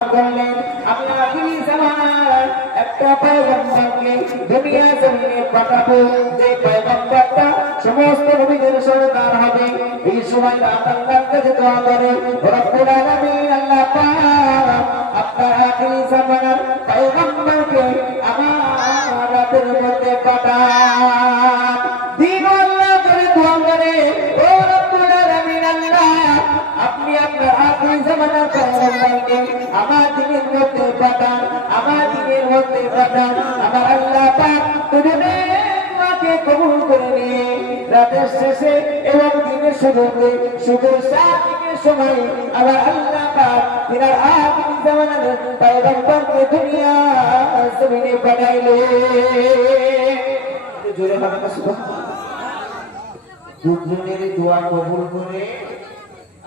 করলেন আমি আখিরি জামানার একটা পয়গম্বরকে দুনিয়া জমিনে পাঠাবো, যে পয়গম্বরটা সমস্ত নবীদের সরদার হবে। এই সময় আল্লাহর কাছে দোয়া করে, রব্বুল আলামিন আল্লাহ পাক আপনার আখিরি জামানার পয়গম্বরকে আমার রাতের মধ্যে পাঠান। দিন আল্লাহ করে দোয়া করে, ও রব্বুল আলামিন আল্লাহ আপনি আপনার আখিরি জামানার পয়গম্বরকে আমার দিনের মধ্যে পাঠান, আমার দিনের মধ্যে পাঠান। আমার আল্লাহ পাক দুজনের মাকে কবুল করে নিয়ে রাতের শেষে এবং দিনের শুরুতে শুধু সাদিকের সময় আমার আল্লাহ পাক তিনার আখিরি জামানার পয়গম্বরকে দুনিয়া জমিনে পাঠাইলেন। জোরে হবে না সুবহানাল্লাহ। দুজনের দোয়া কবুল করে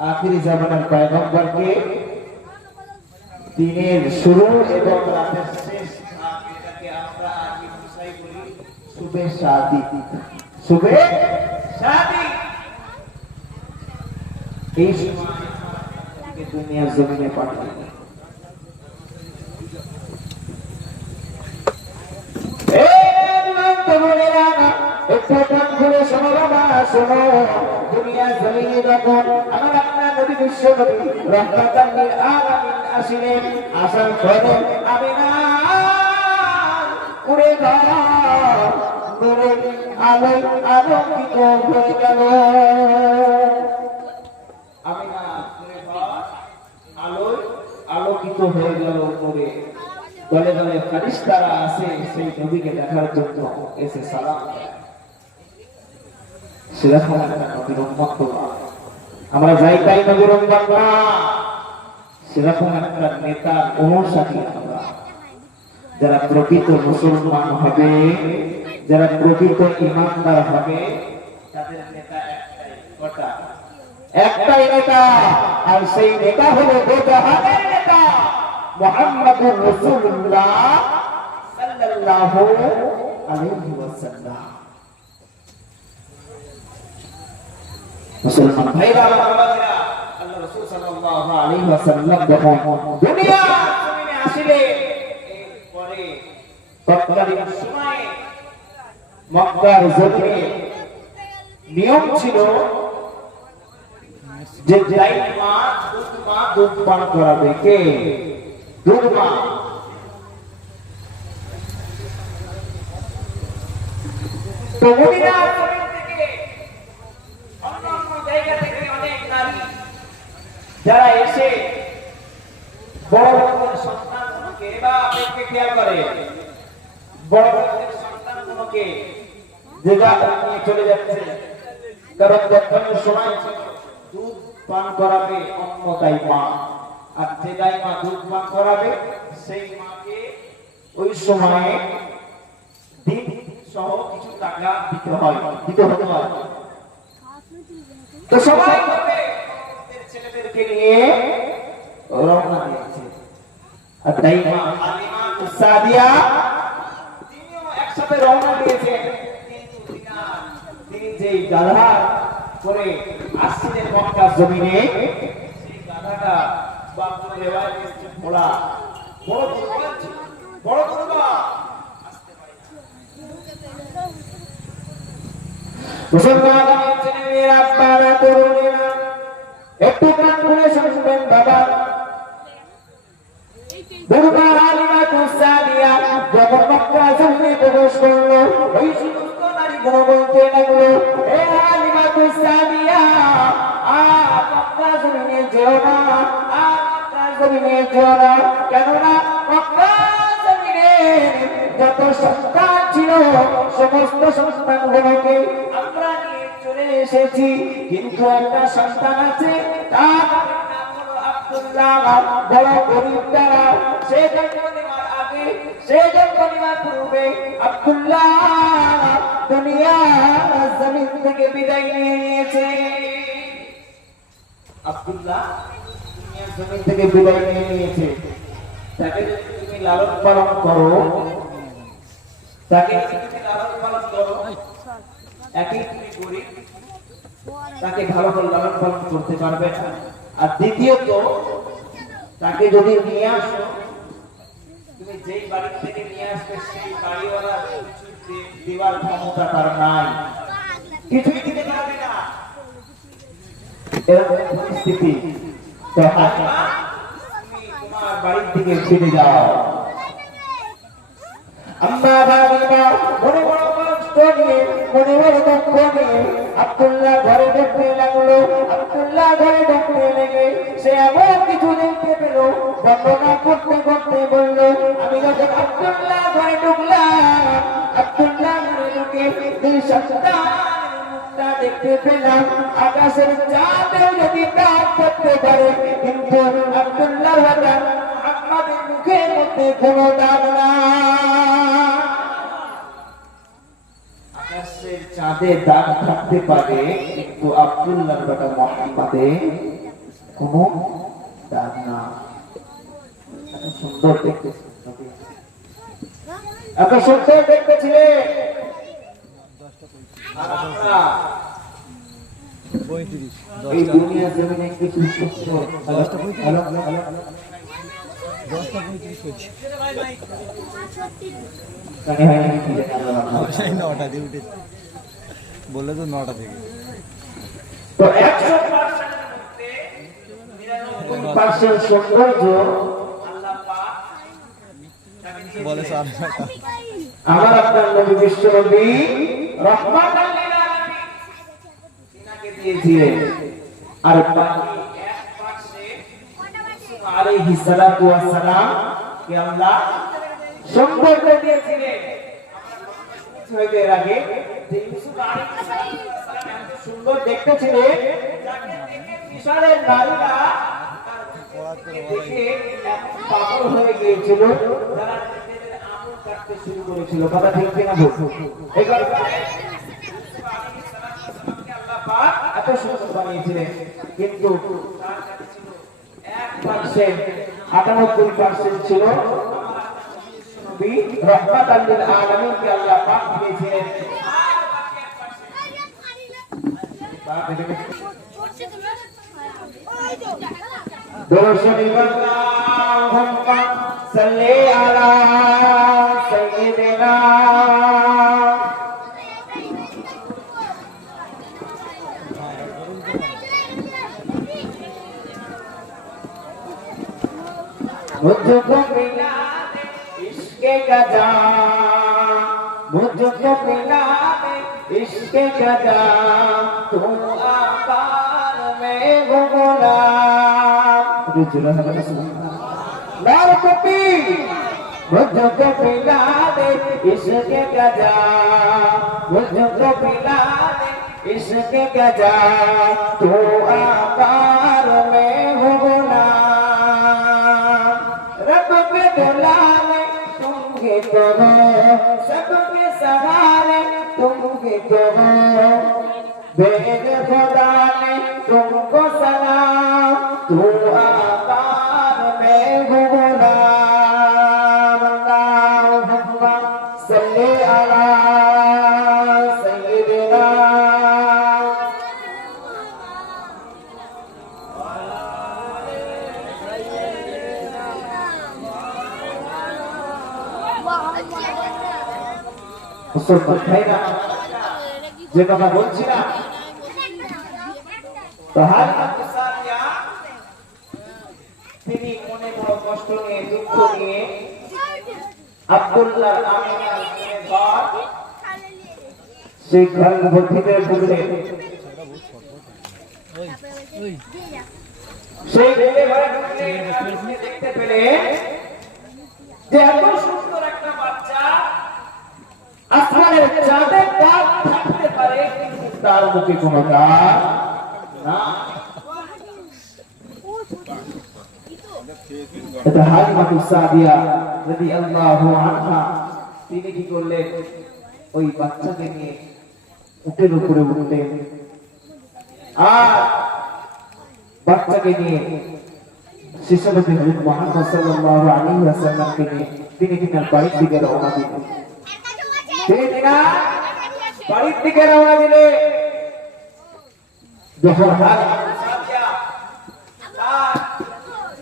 আখিরি জামানার পয়গম্বরকে দিনের শুরু এবং রাতের শেষ এটাকে আমরা আজকে মুসাই বলি সুবে শাদি। সুবে শাদি এই সময় দুনিয়ার জমিনে পাঠানো। দুনিয়ার জমিনে যখন আমার আপনার নবী বিশ্ব নবী রাহমাতাল লিল আলামিন আসিলেন, আসার পরে আমিনার পুরে ঘর নূরে আলোয় আলোকিত হয়ে গেল। আমিনার পুরে ঘর আলোয় আলোকিত হয়ে গেল। নূরে দলে দলে ফেরেশতারা আছে সেই নবীকে দেখার জন্য এসে সালাম দেয়। সেরকম একটা নবীর উম্মত আমরা যাই তাই নবীর উম্মত না, সেরকম একটা নেতার অনুসারী আমরা, যারা প্রকৃত মুসলমান হবে, যারা প্রকৃত ইমানদার হবে, তাদের নেতা একটাই, কটা? একটাই নেতা, আর সেই নেতা হলো দোজাহানের নেতা মুহাম্মদুর রাসূলুল্লাহ সাল্লাল্লাহু আলাইহি ওয়াসাল্লাম। মুসলমান ভাইরা বাবারা, আল্লাহ রাসূল সাল্লাল্লাহু আলাইহি ওয়াসাল্লাম যখন দুনিয়ার জমিনে আসিলেন, এরপরে তৎকালীন সময়ে মক্কার জমিনে নিয়ম ছিল যে দাইমা দুধ পান করাবে। কে? দুধ মা। তো মদিনার জমিন থেকে অন্যান্য জায়গা থেকে অনেক নারী যারা এসে বড় বড় সন্তানগুলোকে বা আপনি খেয়াল করে বড় বড় সন্তানগুলোকে যে জায়গা নিয়ে চলে যাচ্ছে, কারণ বর্তমানে সময় দুধ পান করাবে অন্য দাইমা, আর যে দাইমা দুধ পান করাবে সেই মাকে ওই সময়ে দিন সহ কিছু টাকা দিতে হয়, দিতে হতে হয়। তো সবাই ছেলেদেরকে নিয়ে রওনা দিয়েছে, আর দাইমা হালিমা সাদিয়া তিনিও একসাথে রওনা দিয়েছেন। তিনি যে গাধা করে আসছিলেন মক্কা জমিনে, সেই গাধাটা বাপরে রেওয়ায় এসেছে ঘোড়া, বড় দুর্বল ছিল, বড় দুর্বল, আসতে পারে না। মুসলমান ছেলেমেয়েরা, আপনারা তরুণেরা একটু কান খুলে শুনবেন বাবা। দুর্গা হালিমা সাদিয়া যখন মক্কা জমিনে প্রবেশ করলো, ওই সমস্ত নারীগুলো বলতে লাগলো, এ হালিমা সাদিয়া আর মক্কা জমিনে যেও না, আর মক্কা জমিনে যেও না, কেননা মক্কা জমিনে যত সন্তান ছিল সমস্ত সন্তানগুলোকে আমরা নিয়ে চলে এসেছি, কিন্তু একটা সন্তান আছে, তার নাম হলো আব্দুল্লাহ, বড় গরিব তারা, সে জন্ম নেওয়ার আগে, সে জন্ম নেওয়ার পূর্বে আব্দুল্লাহ দুনিয়া জমিন থেকে বিদায় নিয়ে নিয়েছে। আব্দুল্লাহ দুনিয়া জমিন থেকে বিদায় নিয়ে নিয়েছে। তাকে যদি তুমি লালন পালন করো, তাকে যদি তুমি লালন পালন করো, একই তুমি গরিব, তাকে ভালো করে লালন পালন করতে পারবে না। আর দ্বিতীয়ত তাকে যদি নিয়ে আসো, তুমি যেই বাড়ি থেকে নিয়ে আসবে সেই বাড়িওয়ালা কিছু দেওয়ার ক্ষমতা তার নাই, কিছুই দিতে পারবে না, এরকম পরিস্থিতি। তো তুমি তোমার বাড়ির দিকে ফিরে যাও। আম্মা বাবা মনে বড় কষ্ট নিয়ে, মনে বড় দুঃখ নিয়ে আব্দুল্লাহ ঘরে ঢুকতে লাগলো। আব্দুল্লাহ ঘরে ঢুকতে লেগে সে এমন কিছু দেখতে পেল, বর্ণনা করতে করতে বলল, আমি যখন আব্দুল্লাহ ঘরে ঢুকলাম, আব্দুল্লাহ ঘরে ঢুকে দুই সন্তানের মুখটা দেখতে পেলাম। আকাশের চাঁদেও যদি দাগ করতে পারে, কিন্তু আব্দুল্লাহ মুহাম্মাদের মুখের মধ্যে কোনো দাগ নাই। আকাশের চাঁদে দাগ থাকতে পারে, কিন্তু আব্দুল্লাহর বেটা মুহাম্মাদে কোনো দাগ না। এত সুন্দর দেখতে, এত সুন্দর দেখতেছিলেন। আর আমরা এই দুনিয়া জমিনে কিছু সুন্দর 10:35 হচ্ছে। নটা দিয়ে উঠে বললে তো 9টা থেকে। তো 100% সৌন্দর্য আল্লাহ পাক বলে আমার আপনার নবী বিশ্ব নবী রহমাতাল লিল আলামিন তিনাকে দিয়েছিলেন। আর বাকি 1% আলাইহিস সালাতু ওয়াস সালাম কে আল্লাহ সৌন্দর্য দিয়েছিলেন। আমরা এর আগে যে ইউসুফ আলাইহিস সালাম এত সুন্দর দেখতে ছিলেন, যাকে দেখে মিশরের নারীরা দেখে পাগল হয়ে গিয়েছিল, যারা নিজেদের আঙুল কাটতে শুরু করেছিল। কথা ঠিক কিনা বলছো? এই কারণে ইউসুফ আলাইহিস সালামকে আল্লাহ পাক এত সুন্দর বানিয়েছিলেন, কিন্তু তার কাছে ছিল 1%, 98% ছিল নবী রহমাতাল লিল আলামিন কে আল্লাহ পাক দিয়েছিলেন। আর বাকি 1% বাপ দেখে দর্শনী আল্লাহুম্মা সাল্লি আলা সাইয়্যিদিনা मुझको मिला दे इश्क गजा, मुझको मिला दे इश्क गजा, तू आकार में हो गुलाम। नारकती मुझको मिला दे इश्क गजा, मुझको मिला दे इश्क गजा, तू आकार में हो गुलाम। तुमके तो हो सबके सहारे, तुमके तो हो बेद खुदा ने तुमको सलाम, तू आकार में हो गुलाम। अल्लाहुम्मा सल्ली अला सय्यिदिना যে কথা বলছিলাম, তিনি মনে বড় কষ্ট নিয়ে, দুঃখ নিয়ে আব্দুল্লাহ সেই ঘরের ভর্তিতে ঢুকলেন। সেই ঘরে দেখতে পেলেন যে এত সুন্দর একটা বাচ্চা আসমানের চাঁদে দাগ থাকতে পারে, কিন্তু তার মুখে কোনো দাগ না। এটা হালিমাতু সাদিয়া রাদিয়াল্লাহু আনহা, তিনি কি করলেন, ওই বাচ্চাকে নিয়ে উটের উপরে উঠলেন, আর বাচ্চাকে নিয়ে শিশুনবী হযরত মুহাম্মদ সাল্লাল্লাহু আলাইহি ওয়াসাল্লামকে নিয়ে তিনি তিনার বাড়ির দিকে রওনা দিলেন। বাড়ির দিকে রওনা দিলে যখন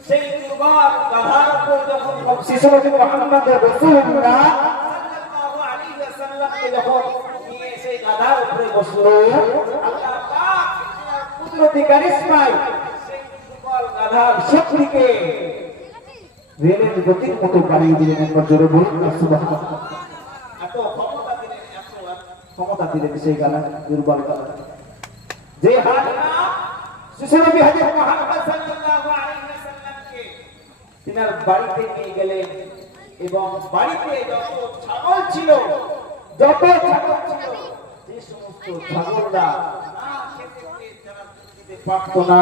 সেই দুর্বল গাধার উপর যখন শিশু নবী মুহাম্মদ রাসূলুল্লাহ সাল্লাল্লাহু আলাইহি ওয়াসাল্লামকে যখন নিয়ে সেই গাধার উপরে বসলো, আল্লাহ পাক কুদরতি কারিশমায় সেই দুর্বল গাধার শক্তিকে রেলের গতির মতো বাড়িয়ে দিলেন। একবার জোরে বলুন না সুবহানাল্লাহ। এত ক্ষমতা দিলেন, এত ক্ষমতা দিলেন সেই গাধা, দুর্বল গাধা। যে হাজরা শিশু নবী হযরত মুহাম্মদ সাল্লাল্লাহু আলাইহি ওয়াসাল্লামকে তিনার বাড়িতে নিয়ে গেলেন এবং বাড়িতে যত ছাগল ছিল যে সমস্ত ছাগলরা না খেতে যারা দিতে পারত না,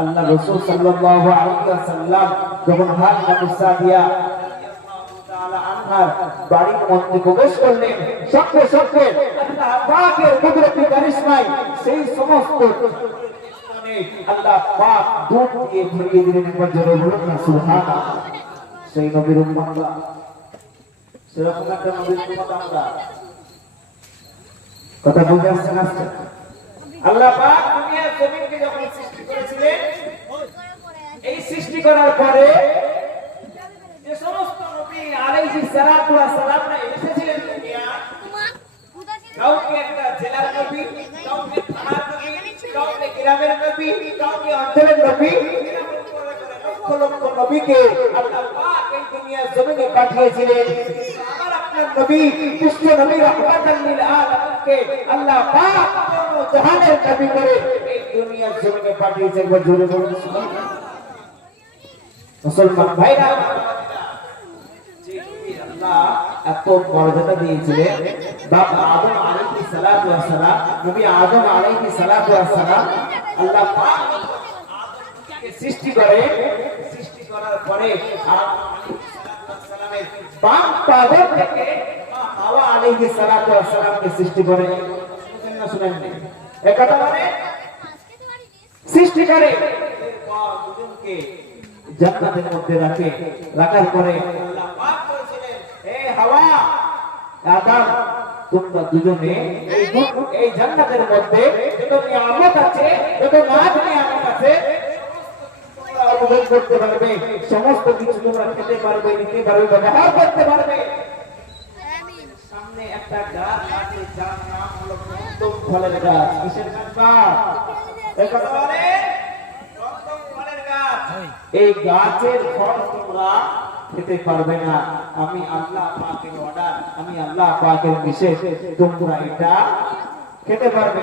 আল্লাহ রাসূল সাল্লাল্লাহু আলাইহি ওয়াসাল্লাম যখন হালিমা সাদিয়া রাদিয়াল্লাহু তাআলা আনহার বাড়ির মধ্যে প্রবেশ করলেন, সঙ্গে সঙ্গে আল্লাহ পাকের কুদরতি কারিশমায় সেই সমস্ত আল্লাহ পাক দুধ দিয়ে ভরিয়ে দিলেন। একবার জোরে বলুন না সুবহানাল্লাহ। সেই নবীর উম্মতরা, সেরকম একটা নবীর উম্মত আমরা। কথা বুঝে আসছে না? আল্লাহ পাক দুনিয়ার জমিনকে যখন সৃষ্টি করেছিলেন, এই সৃষ্টি করার পরে যে সমস্ত নবী আলাইহিস সালাতু ওয়াস সালামরা এসেছিলেন দুনিয়ায়, কাউকে একটা জেলার নবী, কাউকে থানার নবী, কাউকে গ্রামের নবী, কাউকে অঞ্চলের নবী, লক্ষ লক্ষ নবীকে আল্লাহ পাক এই দুনিয়ার জমিনে পাঠিয়েছিলেন। আমার আপনার নবী বিশ্ব নবী রাহমাতাল লিল আলামিনকে আল্লাহ পাক জাহানের নবী করে এই দুনিয়ার জমিনে পাঠিয়েছেন। একবার জোরে বলুন সুবহানাল্লাহ। মুসলমান ভাইরা, যে আল্লাহ এত মর্যাদা দিয়েছিলেন, বাপ আদম আলাইহিস সালাতু ওয়াস সালাম, নবী আদম আলাইহিস সালাতু ওয়াস সালাম আল্লাহ পাক আদমকে সৃষ্টি করে, সৃষ্টি করার পরে আদম আলাইহিস সালাতু ওয়াস সালামের বাম পাদর থেকে হাওয়া আলাইহিস সালাতু ওয়াস সালামকে সৃষ্টি করে। শুনেন না শুনেন না? এই কথা মানে সৃষ্টি করে, এরপর দুজনকে জান্নাতের মধ্যে রাখে, রাখার পরে আল্লাহ পাক বলেছিলেন, হে হাওয়া, আদম, তোমরা দুজনে এই জান্নাতের মধ্যে যত নিয়ামত আছে, যত নাজ নিয়ামত আছে, তোমরা উপভোগ করতে পারবে, সমস্ত কিছু তোমরা খেতে পারবে, নিতে পারবে, ব্যবহার করতে পারবে। সামনে একটা গাছ আছে যার নাম হলো কদম ফলের গাছ। কিসের গাছ? এই কথা বলে কদম ফলের গাছ। এই গাছের ফল তোমরা খেতে পারবে না, আমি আল্লাহ পাকের অর্ডার, আমি আল্লাহ পাকের বিশেষ, তোমরা এটা খেতে পারবে।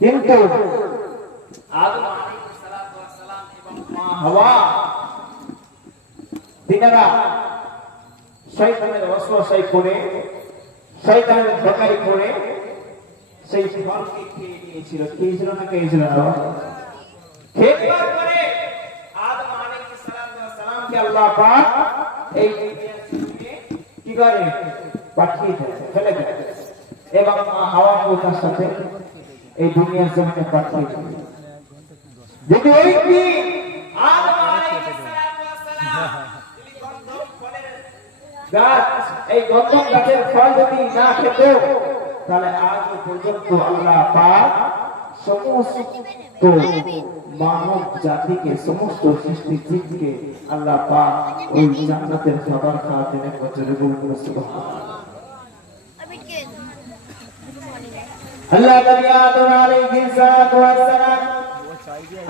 কিন্তু আদম আলাইহিস সালাতু ওয়াস সালাম এবং মা হাওয়া তিনারা শয়তানের ওয়াসওয়াসায় পড়ে, শয়তানের ধোঁকায় পড়ে সেই ফলকে খেয়ে নিয়েছিল। খেয়েছিল না খেয়েছিল না? খেবার পরে আদম আলাইহিস সালাতু ওয়াস সালামকে আল্লাহ পাক এই দুনিয়ার জমিনে কি করে? পাঠিয়ে দেয়, ফেলে দেয় এবং মা হাওয়াকে তার সাথে এই দুনিয়ার জমিনে পাঠিয়ে দেয়। যদি ওই দিন আদম আলাইহিস সালাতু ওয়াস সালাম তিনি গন্ধম ফলের গাছ, এই গন্ধম গাছের ফল যদি না খেত, তাহলে আজ পর্যন্ত আল্লাহ পাক সমস্ত মানব জাতিকে, সমস্ত সৃষ্টি জীবকে আল্লাহ পাক ওই জান্নাতের খাবার খাওয়াতেন। একবার জোরে বলুন সুবহানাল্লাহ। আল্লাহ নবী আদম আলাইহিস সালাতু ওয়াস সালাম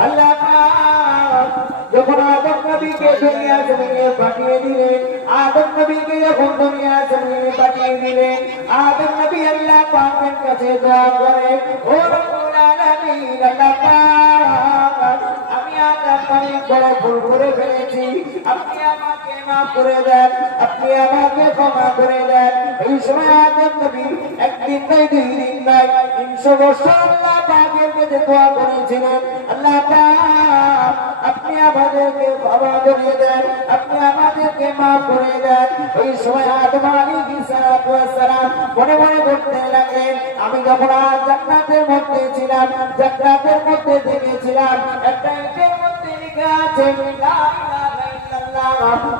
আল্লাহ পাক যখন আদম নবীকে দুনিয়া জমিনে পাঠিয়ে দিলেন, আদম নবীকে যখন দুনিয়া জমিনে পাঠিয়ে দিলেন, আদম নবী আল্লাহ পাকের কাছে দোয়া করে, ও রব্বুল আলামিন, আল্লাহ পাক আমি আদম অনেক বড় ভুল করে ফেলেছি, আপনি আমাকে মাফ করে দেন, আপনি আমাকে ক্ষমা করে দেন। এই সময় আদম নবী একদিন নয়, দুই দিন নয়, 300 বছর আল্লাহ পাকের কাছে দোয়া করেছিলেন, আল্লাহ পাক আপনি আমাদেরকে ক্ষমা করে দেন, আপনি আমাদেরকে মাফ করে দেন। এই সময় আদম আলাইহিস সালাতু ওয়াস সালাম মনে মনে করতে লাগলেন, আমি যখন জান্নাতের মধ্যে ছিলাম, জান্নাতের মধ্যে থেকেছিলাম, একটা ইটের মধ্যে লেখা আছে লা ইলাহা ইল্লাল্লাহ,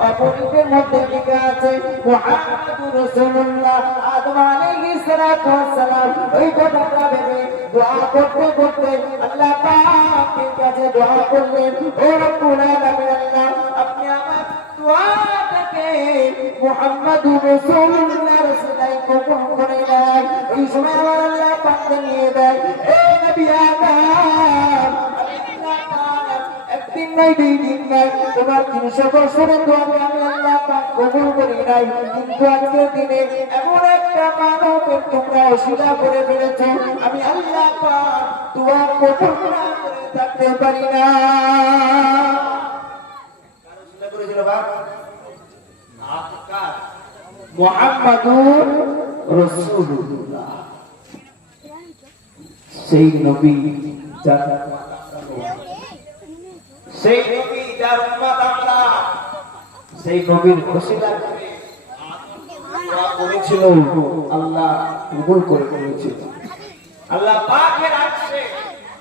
অপর ইটের মধ্যে লেখা আছে মুহাম্মাদুর রাসূলুল্লাহ। আদম আলাইহিস সালাতু ওয়াস সালাম ওই কথাটা ভেবে দোয়া করতে করতে আল্লাহ পাকের কাছে দোয়া করলেন, ও রব্বুল আলামিন, আল্লাহ আপনি আমার দোয়াটাকে মুহাম্মাদুর রাসূলুল্লাহর সিনায় কবুল করে নেন। এই সময় আমার আল্লাহ পাক নিয়ে দেয়, হে নবী আদম, একদিন নয় দুই দিন নয়, তোমার 300 বছরের দোয়াকে আমি আল্লাহ পাক কবুল করি নাই, কিন্তু আজকের দিনে এমন একটা মানবের তোমরা অস্বীকার করে ফেলেছো, আমি আল্লাহ পাক দোয়া কবুল না করে থাকতে পারি না। মুহাম্মাদুর রাসূলুল্লাহ, সেই নবী যার উম্মত আমরা, সেই নবীর ওসিলা করে দোয়া করেছিল, আল্লাহ কবুল করে নিয়েছিল। আল্লাহ পাকের আরশে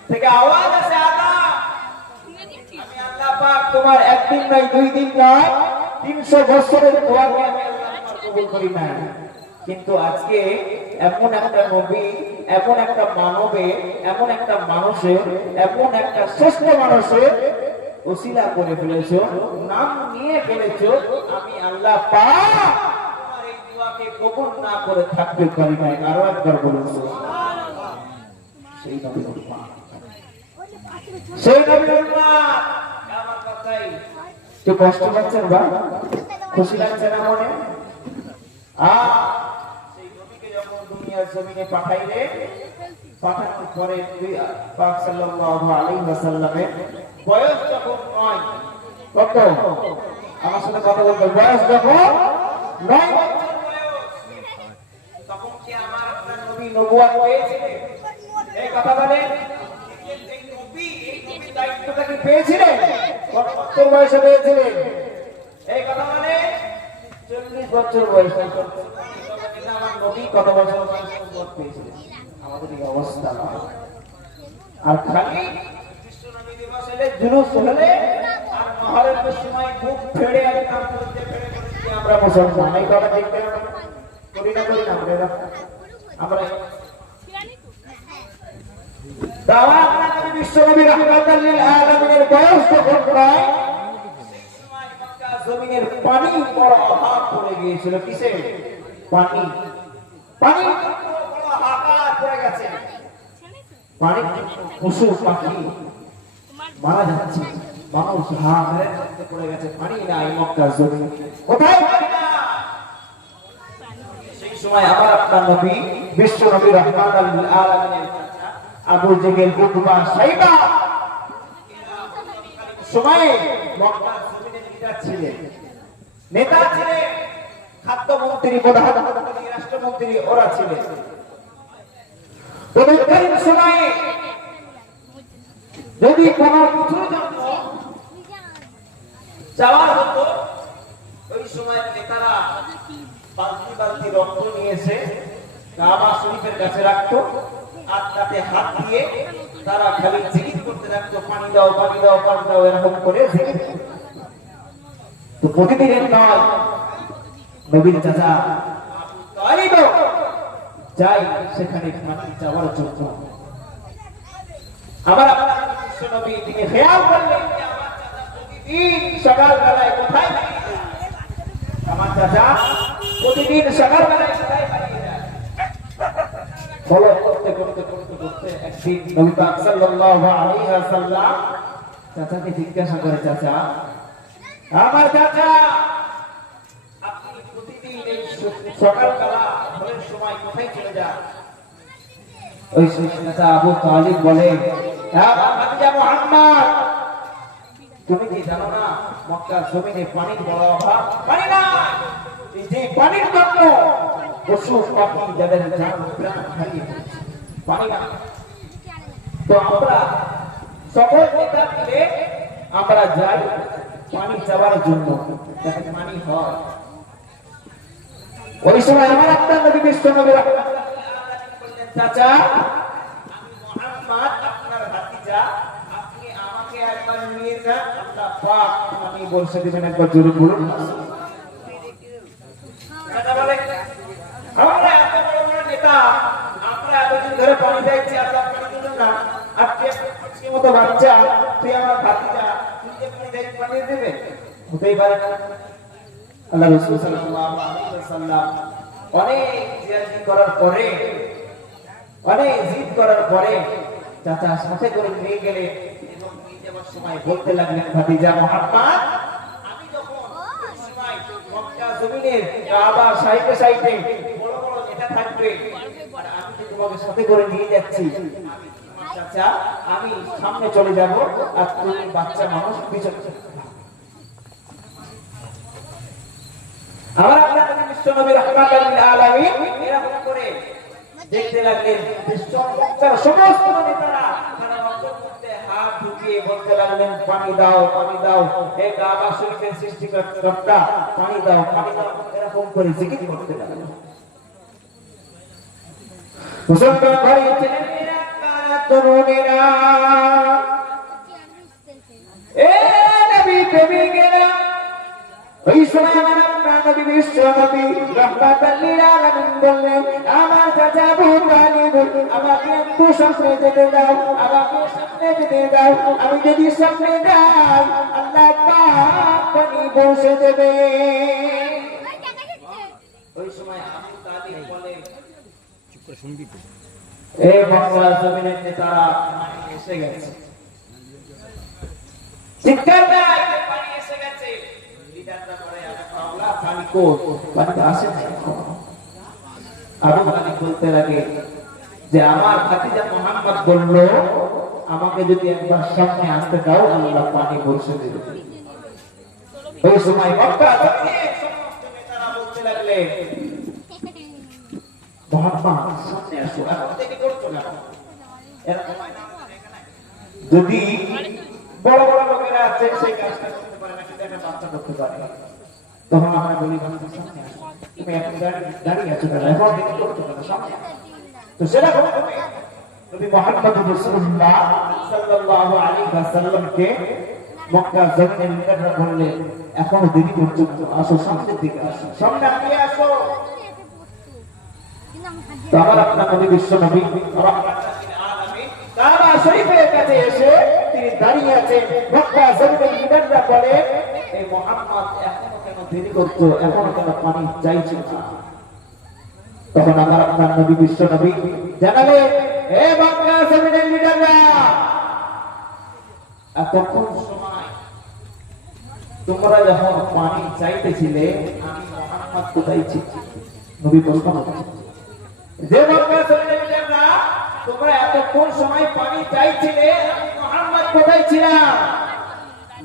থেকে আওয়াজ আসে, আদম আমি আল্লাহ পাক তোমার একদিন নয় দুই দিন নয় 300 বছরের দোয়াকে আমি আল্লাহ পাক কবুল করি না। কিন্তু আজকে এমন একটা নবী, এমন একটা মানবে, এমন একটা মানুষের, এমন একটা শ্রেষ্ঠ মানুষের ওসিলা করে ফেলেছো, নাম নিয়ে ফেলেছো, আমি আল্লাহ পাক তোমার এই দোয়াকে কবুল না করে থাকতে পারি না। আরো একবার বলুন সুবহানাল্লাহ। সেই নবীর উম্মত, সেই নবীর উম্মত, আমার কথাই তো কষ্ট পাচ্ছেন বা খুশি লাগছে না মনে? সেই নবীকে যখন দুনিয়ার জমিনে পাঠাইলে, পাঠানোর পরে পাক সাল্লাল্লাহু আলাইহি ওয়াসাল্লামের বয়স যখন 9, কত আমার সাথে কথা বলতে, বয়স যখন 9 বছর বয়স, তখন কি আমার আপনার নবী নবুয়ত পেয়েছিলেন? এই কথা বলেন, এই নবীর দায়িত্বটা কি পেয়েছিলেন? কত বছর বয়সে পেয়েছিলেন? এই কথা বলে 40 বছর বয়সে। আমার নবী কত বছর বয়সে নবুয়ত পেয়েছিলেন? আমাদের এই অবস্থা নয়। আর খালি বিশ্ব নবী দিবস হলে, জুলুস হলে, আর মহরমের সময় বুক ফেড়ে একদম করতে ফেড়ে করতে আমরা মুসলমান। এই কথা ঠিক না? করি না আমরা দাওয়া আপনাদের বিশ্ব নবী রাহমাতুল লিল আলামিনের বয়স যখন প্রায়, সেই সময় মক্কা জমিনের পানি বড় অভাব পড়ে গিয়েছিল। কিসে? পানি বড় হাহাকার পড়ে গেছে। পানি পশু পাখি মারা যাচ্ছে, মানুষ হাহাকারে পড়ে গেছে, পানি নাই মক্কা জমিনে। কোথায় পানি না? সেই সময় আমার আপনার নবী বিশ্ব নবী রাহমাতুল লিল আলামিনের আবু জেহেল, উতবা, সাইবা সময়ে মক্কা জমিনে নেতা ছিলেন, খাদ্যমন্ত্রী, প্রধানমন্ত্রী, রাষ্ট্রমন্ত্রী, ওরা ছিলেন। তৎকালীন সময়ে যদি কোন কিছু যাওয়ার হতো, ওই সময় নেতারা বালতি বালতি রক্ত নিয়েছে কাবা শরীফের কাছে রাখতো, আর তাতে হাত দিয়ে তারা খালি জিকির করতে রাখতো, পানি দাও পানি দাও পানি দাও, এরকম করে জিকির। তো প্রতিদিনের নয়, নবীর চাচা আবু তালিব যাই সেখানে পানি চাওয়ার জন্য। আবার আপনার বিশ্ব নবী দিকে খেয়াল করলেন যে আমার চাচা প্রতিদিন সকালবেলায় কোথায় দাঁড়িয়ে যায়? আমার চাচা প্রতিদিন সকালবেলায় কোথায় দাঁড়িয়ে যায়? ফলো করতে করতে করতে করতে একদিন নবী পাক সাল্লাল্লাহু আলাইহি ওয়াসাল্লাম চাচাকে জিজ্ঞাসা করে, চাচা, আমার চাচা আপনি প্রতিদিন এই সকালবেলা ভোরের সময় কোথায় চলে যান? ওই চাচা আবু তালিব বলে, হ্যাঁ ভাতিজা মুহাম্মদ, তুমি কি জানো না মক্কা জমিনে পানির বড় অভাব, পানি না, এই যে পানির জন্য পশু পাখি যাদের জান প্রাণ হারিয়ে ফেলেছে, পানি না। তো আমরা সকল নেতা মিলে আমরা যাই পানি চাওয়ার জন্য, যাতে পানি হয়। ওই সময় আমার আপনার নবী বিশ্ব নবী রাহমাতুল্লাহ বললেন, চাচা আমি মুহাম্মদ আপনার ভাতিজা, আপনি আমাকে একবার নিয়ে যান, আল্লাহ পাক আমি বলতে দিবেন, একবার জোরে বলুন। চাচা বলে, আমরা এত বড় বড় নেতা, আমরা এতদিন ধরে পানি চাইছি, আল্লাহ হতেই পারে না। আল্লাহ রাসূল সাল্লাল্লাহু আলাইহি ওয়াসাল্লাম অনেক জিদ করার পরে চাচা সাথে করে নিয়ে গেলে এবং নিয়ে যাওয়ার সময় বলতে লাগলেন, ভাতিজা মুহাম্মদ, আমি যখন সময় মক্কা জমিনের কাবা সাইডে সাইডে বড় বড় নেতা থাকবে আর আমি যে তোমাকে সাথে করে নিয়ে যাচ্ছি, চাচা আমি সামনে চলে যাব আর তুমি বাচ্চা মানুষ পিছনে চলে যাবে। আমার আপনার নবী বিশ্বনবী রাহমাতুল লিল আলামিন এরকম করে দেখতে লাগলেন মক্কার সমস্ত নেতারা তারা অন্তর মধ্যে হাত ঢুকিয়ে বলতে লাগলেন, পানি দাও পানি দাও, হে কাবা শরীফের সৃষ্টিকর্তা পানি দাও পানি দাও, এরকম করে জিকির করতে লাগলেন। মুসলমান ভাই ছেলেমেয়েরা কারা তরুণেরা, এ নবী প্রেমিকেরা, ওই সময় আমার আপনার নবী বিশ্বনবী রাহমাতুল লিল আলামিন বললেন, আমার চাচা আবু তালিব আমাকে একটু সামনে যেতে দাও, আমাকে সামনে যেতে দাও, আমি যদি সামনে যাই আল্লাহ পাক পানি বর্ষে দেবে। ওই সময় আবু তালিব বলে, চুপ করে শুনবি তো, এই মক্কা জমিনের নেতারা এসে গেছে, চিৎকার দাও পানি এসে গেছে। লিডাররা করে আরে পাওলা পানি কো, পানি আসে না। আবু তালিব বলতে লাগে যে আমার ভাতিজা মুহাম্মদ বলল আমাকে যদি একবার সামনে আসতে দাও আল্লাহ পানি বর্ষে দেবে। ওই সময় মক্কা জমিনের সমস্ত নেতারা বলতে লাগলে, মুহাম্মদ সামনে আসো, এখন থেকে করছো না। যদি বড় বড় লোকেরা আছে সেই কাজটা করতে পারে না, কিন্তু একটা বাচ্চা করতে পারে, তখন আমরা বলি সামনে আসো, তুমি এখন দাঁড়িয়ে আছো কেন, এখন থেকে করছো কেন, সামনে আসো। তো সেরকম নবী মুহাম্মদ রাসূলুল্লাহ সাল্লাল্লাহু আলাইহি ওয়াসাল্লামকে মক্কা জমিনের লিডাররা বললেন, এখনো দেরি করছো, আসো সামনের দিকে আসো, সামনে আগিয়ে আসো। তো আমার আপনার নবী বিশ্বনবী রাহমাতুল লিল আলামিন কাবা শরীফের কাছে এসে তিনি দাঁড়িয়ে আছেন। মক্কা জমিনের লিডাররা বলে, এই মুহাম্মদ এখনো কেন দেরি করছো, এখনো কেন পানি চাইছো না। তখন আমার আপনার নবী বিশ্বনবী জানালেন, হে মক্কা জমিনের লিডাররা, এতক্ষণ সময় তোমরা যখন পানি চাইতেছিলে আমি মুহাম্মদ কোথায় ছিলাম? নবী বলতেন, যে মক্কা জমিনের লিডাররা তোমরা এতক্ষণ সময় পানি চাইছিলে আমি মুহাম্মদ কোথায় ছিলাম?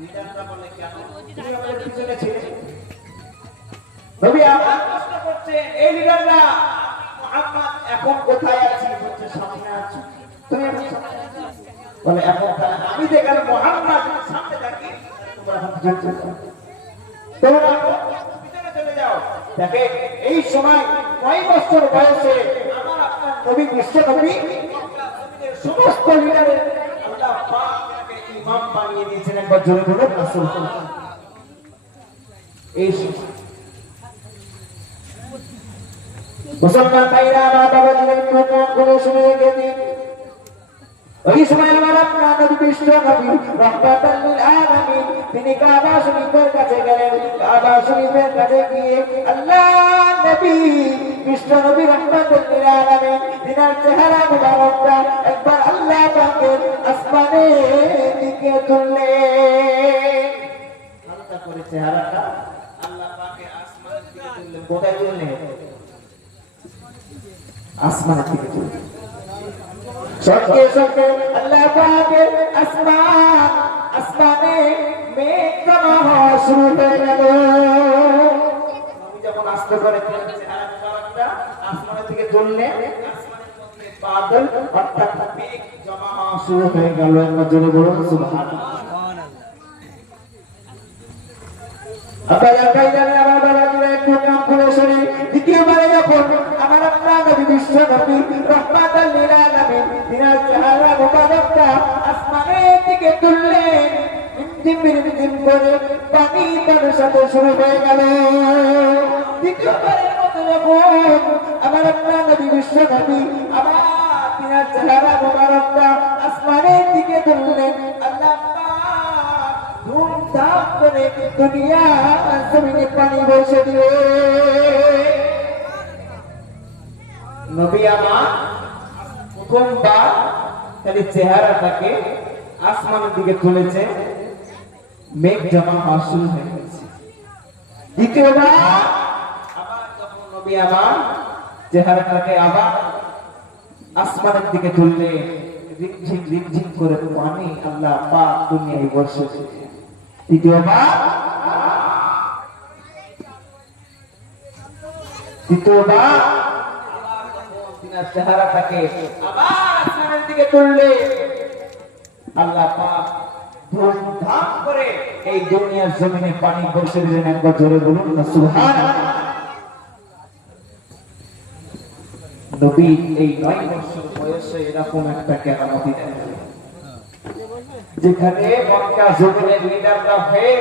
লিডাররা বলে, কেন তুমি আমাদের পিছনে ছিলে? নবী আবার প্রশ্ন করছেন, এই লিডাররা মুহাম্মদ এখন কোথায় আছে? বলছে সামনে আছো। তুমি এখন সামনে আছো? বলে এখন আমি দেখালে মুহাম্মদ সামনে থাকি, তোমরা এখন পিছনে চলে যাও, তোমরা পিছনে চলে যাও। দেখে এই সময় 9 বছর বয়সে আমার আপনার নবী বিশ্বনবী সমস্ত লিডারের আল্লাহ পাক তাকে ইমাম বানিয়ে দিয়েছেন। একবার জোরে বলুন রাসূলুল্লাহ। এই মুসলমান ভাইরা আমার বাবাজির কথা করে শুনে গেছি। ওই সময় আমার আপনার নবী বিশ্বনবী রাহমাতুল লিল আলামিন তিনি কাবা শরীফের কাছে গেলেন। কাবা শরীফের কাছে গিয়ে আল্লাহ নবী বিশ্বনবী রাহমাতুল লিল আলামিন তিনার চেহারা মুবারকটা একবার আল্লাহ পাকের আসমানের দিকে তুললেন। হালকা করে চেহারাটা আল্লাহ পাকের আসমানের দিকে তুললেন। কোথায় তুললেন? আসমানের দিকে তুললেন। সঙ্গে সঙ্গে আল্লাহ পাকের আসমানে মেঘ জমা হওয়া শুরু হয়ে গেল। যখন আস্তে করে আসমানের দিকে তুললেন, আসমানের মধ্যে বাদল অর্থাৎ মেঘ জমা হওয়া শুরু হয়ে গেল। একবার জোরে বলুন সুবহানাল্লাহ। আপনারা ভাইজান আমার বাবাজিরা একটু কান খুলে শুনি। দ্বিতীয়বারে যখন আমার আপনার নবী বিশ্বনবী রাহমাতুল লিল আলামিন তিনার চেহারা মুবারকটা আসমানের দিকে তুললেন, রিমঝিম করে পানি তার সাথে শুরু হয়ে গেল। দ্বিতীয়বারের মতো যখন আমার আপনার নবী বিশ্বনবী আবার তিনার চেহারা মুবারকটা আসমানের দিকে তুললেন, আল্লাহ পাক ধুমধাম করে দুনিয়া জমিনে পানি বসে দিবে। নবী আমার প্রথমবার তার চেহারাটাকে আসমানের দিকে তুলেছে, মেঘ জমা হওয়া শুরু হয়ে গেছে। দ্বিতীয়বার আবার যখন নবী আমার চেহারাটাকে আবার আসমানের দিকে তুললে রিমঝিম রিমঝিম করে পানি আল্লাহ পাক দুনিয়ায় বর্ষে দিলেন। দ্বিতীয়বার চেহারাটাকে আবার আসমানের দিকে তুললে আল্লাহ পাক ধুমধাম করে এই দুনিয়ার জমিনে পানি বর্ষে দিলেন। একবার জোরে বলুন না সুবহানাল্লাহ। নবী এই 9 বছর বয়সে এরকম একটা কেরামতি দেখলেন, যেখানে মক্কা জমিনের লিডাররা হয়ে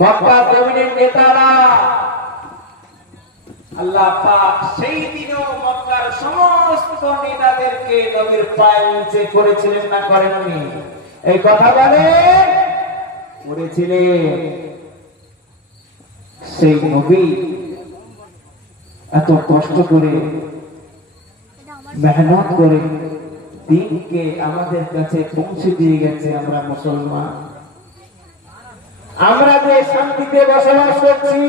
মক্কা জমিনের নেতারা আল্লাহ পাক সেই দিনও মক্কার সমস্ত নেতাদেরকে নবীর পায়ের নিচে করেছিলেন না করেননি? এই কথা বলে করেছিলেন। সেই নবী এত কষ্ট করে মেহনত করে দিনকে আমাদের কাছে পৌঁছে দিয়ে গেছে। আমরা মুসলমান, আমরা যে শান্তিতে বসবাস করছি,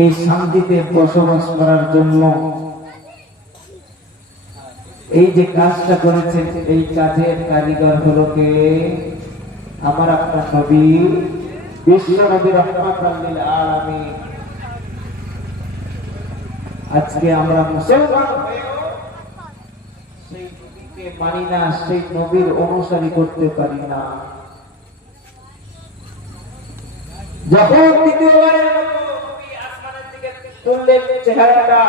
এই শান্তিতে বসবাস করার জন্য এই যে কাজটা করেছেন, এই কাজের কারিগর হলো কে? আমার আপনার নবী, বিশ্ব নবী রাহমাতুল লিল আলামিন। আজকে আমরা মুসলমান হয়েও সেই নবীকে মানি না, সেই নবীর অনুসরণ করতে পারি না। যখন দ্বিতীয়বারের মতো নবী আসমানের দিকে তুললেন চেহারাটা,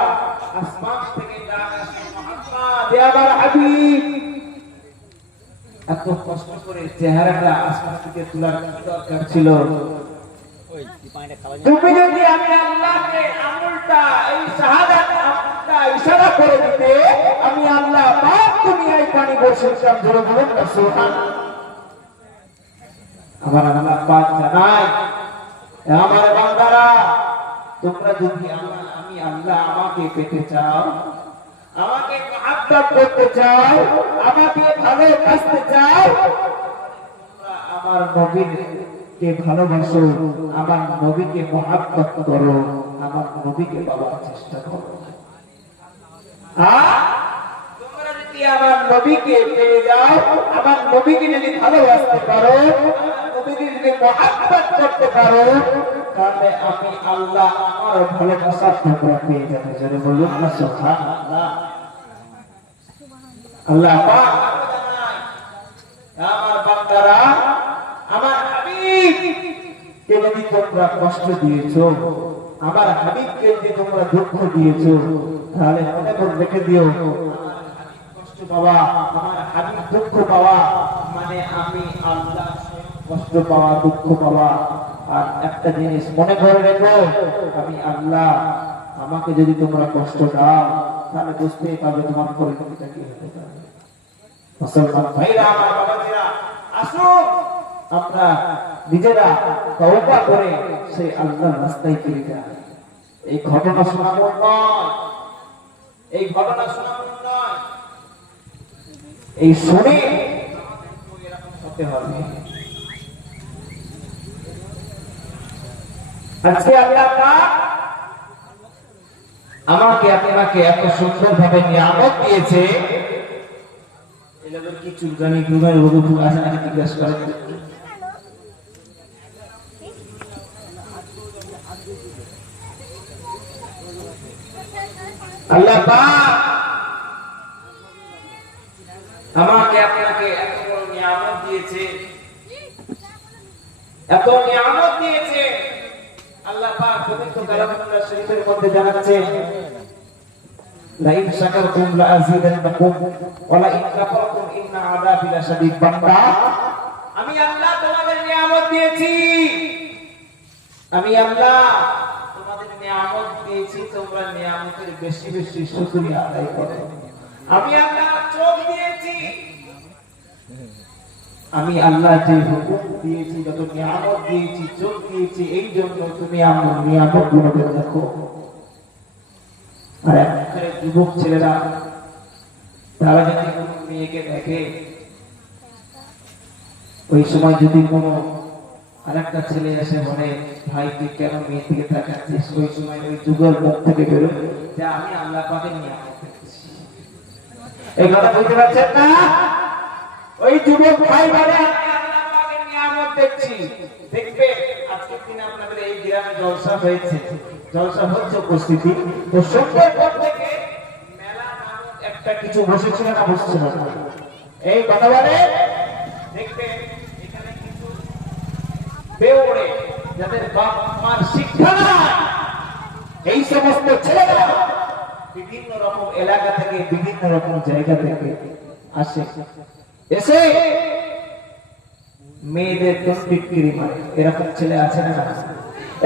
আসমান থেকে ডাক আসলো, মুহাম্মদ ইয়া আমার হাবিব। এত কষ্ট করে চেহারাটা আসমান থেকে তোলার কি দরকার ছিল? তুমি যদি আমি আল্লাহকে আমলটা এই শাহাদাত আমলটা ইশারা করে দিতে, আমি আল্লাহ পাক দুনিয়ায় পানি বর্ষিতাম। জোরে বলুন না সুবহানাল্লাহ। আমার আল্লাহ পাক জানায়, আমার বান্দারা, তোমরা যদি আমি আল্লাহ আমাকে পেতে চাও, আমাকে মহব্বত করতে চাও, আমাকে ভালোবাসতে চাও, তোমরা আমার নবীকে ভালোবাসো, আমার নবীকে মহব্বত করো, আমার নবীকে পাওয়ার চেষ্টা করো। আর তোমরা যদি আমার নবীকে পেয়ে যাও, আমার নবীকে যদি ভালোবাসতে পারো, আমার নবীকে যদি মহব্বত করতে পারো, তাহলে আমি আল্লাহ আমার ভালোবাসা তোমরা পেয়ে যাবে। যারা বলুন না সুবহানাল্লাহ। আল্লাহ পাক জানায়, আমার বান্দারা, আমার হাবিবকে যদি তোমরা কষ্ট দিয়েছো, আমার হাবিবকে যদি তোমরা দুঃখ দিয়েছো, তাহলে মনে করে রেখে দিও, আমার হাবিব কষ্ট পাওয়া, আমার হাবিব দুঃখ পাওয়া মানে আমি আল্লাহ কষ্ট পাওয়া, দুঃখ পাওয়া। আর একটা জিনিস মনে করে রেখো, আমি আল্লাহ, আমাকে যদি তোমরা কষ্ট দাও, তাহলে বুঝতেই পারবে তোমার পরিণতিটা কি হতে পারে। মুসলমান ভাইরা, আমার বাবাজিরা, আসুন আমরা নিজেরা তওবা করে সেই আল্লাহর রাস্তায় ফিরে যাই। এই ঘটনা শোনাবো নয়, এই ঘটনা শোনাবো নয়, এই শুনে এরকম হতে হবে। আজকে আল্লাহ পাক আমাকে আপনাকে এত সুন্দরভাবে নিয়ামত দিয়েছে। এলাকার কি চুলকানি গুনার ওরকম আছে নাকি জিজ্ঞাসা করেন। আল্লাহ পাক আমাকে আপনাকে এত বড় নিয়ামত দিয়েছে, এত নিয়ামত দিয়েছে। আল্লাহ পাক পবিত্র কালামুল্লাহ শরীফের মধ্যে জানাচ্ছেন, লাইন শাকারতুম লাযিদান্নাকুম ওয়া লাইন কাফারতুম ইন্না আযাবি লাশাদীদ। বান্দা, আমি আল্লাহ তোমাদের নিয়ামত দিয়েছি, আমি আল্লাহ তোমাদের নিয়ামত দিয়েছি, তোমরা নিয়ামতের বেশি বেশি শুকরিয়া আদায় করো। আমি আল্লাহ চোখ দিয়েছি, আমি আল্লাহ যে হুকুম দিয়েছি, যত নিয়ামত দিয়েছি, চোখ দিয়েছি, এই জন্য তুমি আমার নিয়ামত গুলোকে দেখো। আর এখনকার যুবক ছেলেরা তারা যদি কোনো মেয়েকে দেখে, ওই সময় যদি কোনো আরেকটা ছেলে এসে বলে, ভাই তুই কেন মেয়ের দিকে তাকাচ্ছিস, ওই সময় ওই যুগল মুখ থেকে বেরোয় যে আমি আল্লাহ পাকের নিয়ামত দেখতেছি। এই কথা বুঝতে পারছেন না? ওই যুবক ভাই বলে আমি আল্লাহ পাকের নিয়ামত দেখছি। দেখবে আজকের দিনে আপনাদের এই গ্রামে জলসা হয়েছে, জলসা হচ্ছে উপস্থিতি, তো সুন্দরবন থেকে মেলা নামক একটা কিছু বসেছিল না, বসছিল না? এই কথা বলে দেখবে এখানে কিছু বেওড়ে যাদের বাপ মার শিক্ষা নাই, এই সমস্ত ছেলেরা বিভিন্ন রকম এলাকা থেকে, বিভিন্ন রকম জায়গা থেকে আসে, এসে মেয়েদের বিক্রি মারে। এরকম ছেলে আছে না?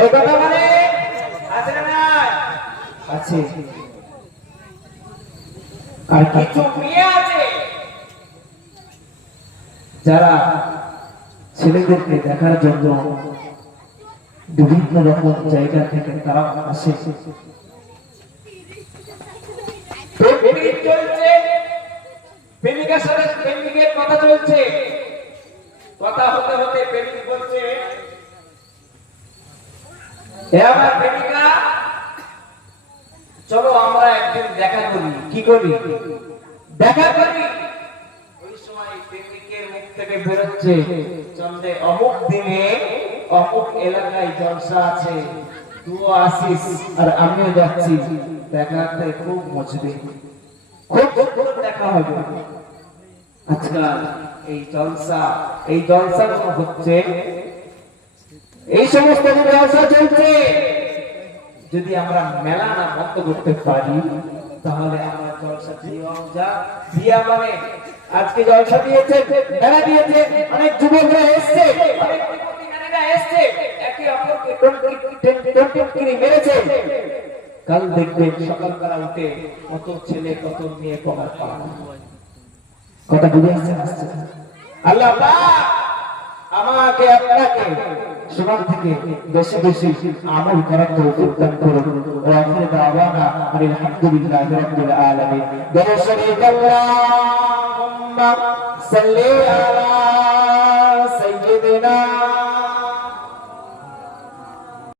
এই কথা মানে আছে না? আছে। আর কিছু মেয়ে আছে যারা ছেলেদেরকে দেখার জন্য বিভিন্ন রকম জায়গা থেকে তারা আসে। চলছে, প্রেমিকার সাথে প্রেমিকের কথা চলছে, কথা হতে হতে প্রেমিক বলছে, হে আমার প্রেমিকা, চলো আমরা একদিন দেখা করি। কি করি? দেখা করি। ওই সময় প্রেমিকের মুখ থেকে বেরোচ্ছে, চন্দ্রে অমুক দিনে অমুক এলাকায় জলসা আছে, তুইও আসিস আর আমিও যাচ্ছি, দেখাতে খুব মজবে, খুব সুন্দর দেখা হবে। আজকাল এই জলসা হচ্ছে, এই সমস্ত জলসা চলছে। যদি আমরা মেলা না বন্ধ করতে পারি, তাহলে আমরা জলসা দিয়া মানে আজকে জলসা দিয়েছে, মেলা দিয়েছে, অনেক যুবকরা এসছে, অনেক যুবতী নারীরা এসছে, একে অপরকে টন্টিকিরি মেরেছে। কাল দেখবেন সকালবেলা উঠে কত ছেলে কত মেয়ে কমার পাওয়া। কথা বুঝে আসছে? আল্লাহ পাক আমাকে আপনাকে সবার থেকে বেশি বেশি আমল করার তৌফিক দান করুন। ওয়া আখিরু দাওয়ানা আলহামদুলিল্লাহি রাব্বিল আলামিন। দরুদ শরীফ আল্লাহুম্মা সাল্লি আলা সাইয়্যিদিনা